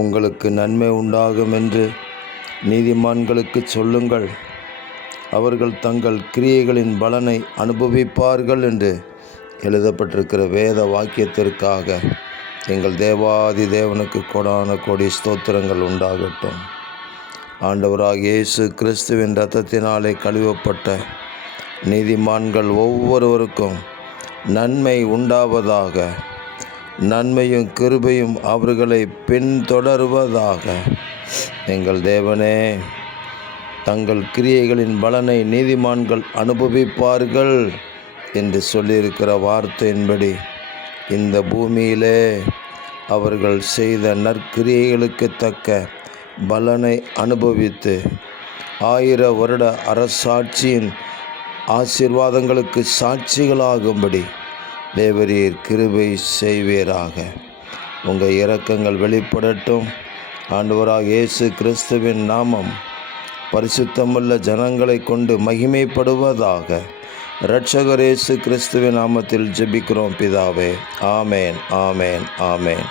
உங்களுக்கு நன்மை உண்டாகும் என்று நீதிமான்களுக்கு சொல்லுங்கள், அவர்கள் தங்கள் கிரியைகளின் பலனை அனுபவிப்பார்கள் என்று எழுதப்பட்டிருக்கிற வேத வாக்கியத்திற்காக எங்கள் தேவாதி தேவனுக்கு கொடான கோடி ஸ்தோத்திரங்கள் உண்டாகட்டும். ஆண்டவராகிய இயேசு கிறிஸ்துவின் இரத்தத்தினாலே கழுவப்பட்ட நீதிமான்கள் ஒவ்வொருவருக்கும் நன்மை உண்டாவதாக, நன்மையும் கிருபையும் அவர்களை பின்தொடர்வதாக. எங்கள் தேவனே, தங்கள் கிரியைகளின் பலனை நீதிமான்கள் அனுபவிப்பார்கள் என்று சொல்லியிருக்கிற வார்த்தையின்படி இந்த பூமியிலே அவர்கள் செய்த நற்கிரியைகளுக்கு தக்க பலனை அனுபவித்து 1000 வருட அரசாட்சியின் ஆசீர்வாதங்களுக்கு சாட்சிகளாகும்படி தேவரீர் கிருபை செய்வீராக. உங்கள் இரக்கங்கள் வெளிப்படட்டும். ஆண்டவராகிய இயேசு கிறிஸ்துவின் நாமம் பரிசுத்தமுள்ள ஜனங்களை கொண்டு மகிமைப்படுவதாக. இரட்சகர் இயேசு கிறிஸ்துவின் நாமத்தில் ஜெபிக்கிறோம் பிதாவே. ஆமேன், ஆமேன், ஆமேன்.